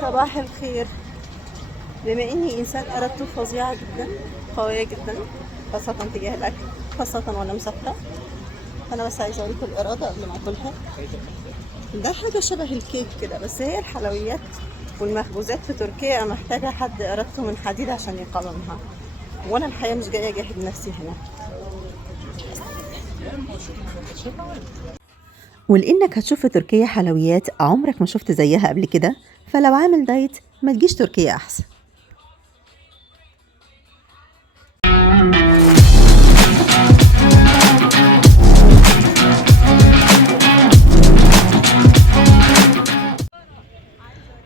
صباح الخير. بما اني انسان ارادته فظيعه جدا، قويه جدا، خاصه تجاه الاكل، خاصه وانا مسافره، فانا بس عايزه اوريكم الاراده قبل ما اكلها. ده حاجه شبه الكيك كده، بس هي الحلويات والمخبوزات في تركيا محتاجه حد ارادته من حديد عشان يقاومها، وانا الحقيقه مش جايه اجاهد نفسي هنا. ولانك هتشوف في تركيا حلويات عمرك ما شفت زيها قبل كده، فلو عامل دايت ما تجيش تركيا احسن.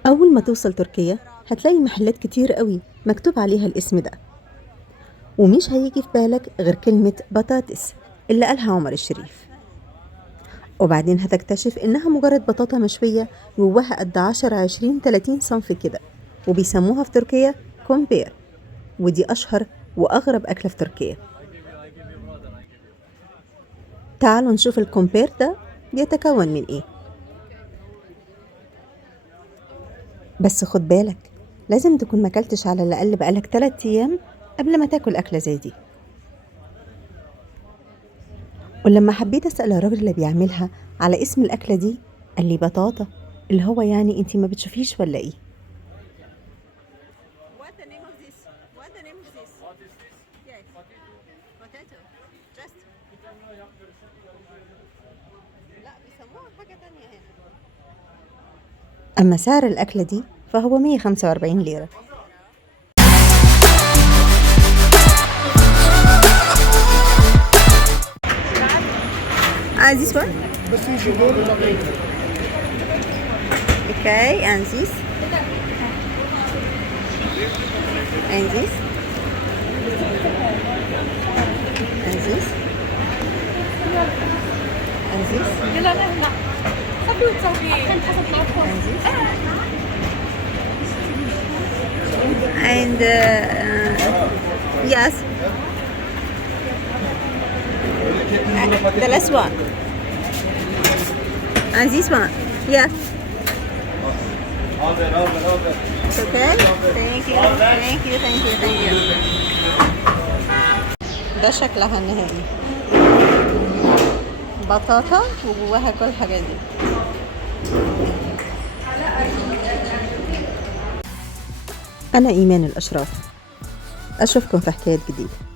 أول ما توصل تركيا هتلاقي محلات كتير قوي مكتوب عليها الاسم ده، ومش هيجي في بالك غير كلمة بطاطس اللي قالها عمر الشريف. وبعدين هتكتشف إنها مجرد بطاطا مشوية جواها قد 10 20 30 صنف كده، وبيسموها في تركيا كومبير، ودي أشهر وأغرب أكلة في تركيا. تعالوا نشوف الكومبير ده بيتكون من إيه. بس خد بالك، لازم تكون ماكلتش على الأقل بقالك 3 أيام قبل ما تاكل أكلة زي دي. ولما حبيت أسأل الراجل اللي بيعملها على اسم الأكلة دي، قال لي بطاطا، اللي هو يعني انتي ما بتشوفيش ولا ايه؟ What the name of this? What the name of this? What is this? Yes. Potato. Just. لا بيسموها حاجة تانية هنا. أما سعر الأكلة دي فهو 145 ليرة. This one? Okay, and this? And this? And this? And this? لا لا لا خذوا تسوي حسب معكم. And this? And yes. The last one. And this one. Yeah. It's okay? Thank you. Thank you. Thank you. Thank you. ده شكلها النهائي. بطاطا وجواها كل الحاجات دي. أنا إيمان الأشراف. أشوفكم في حكاية جديدة.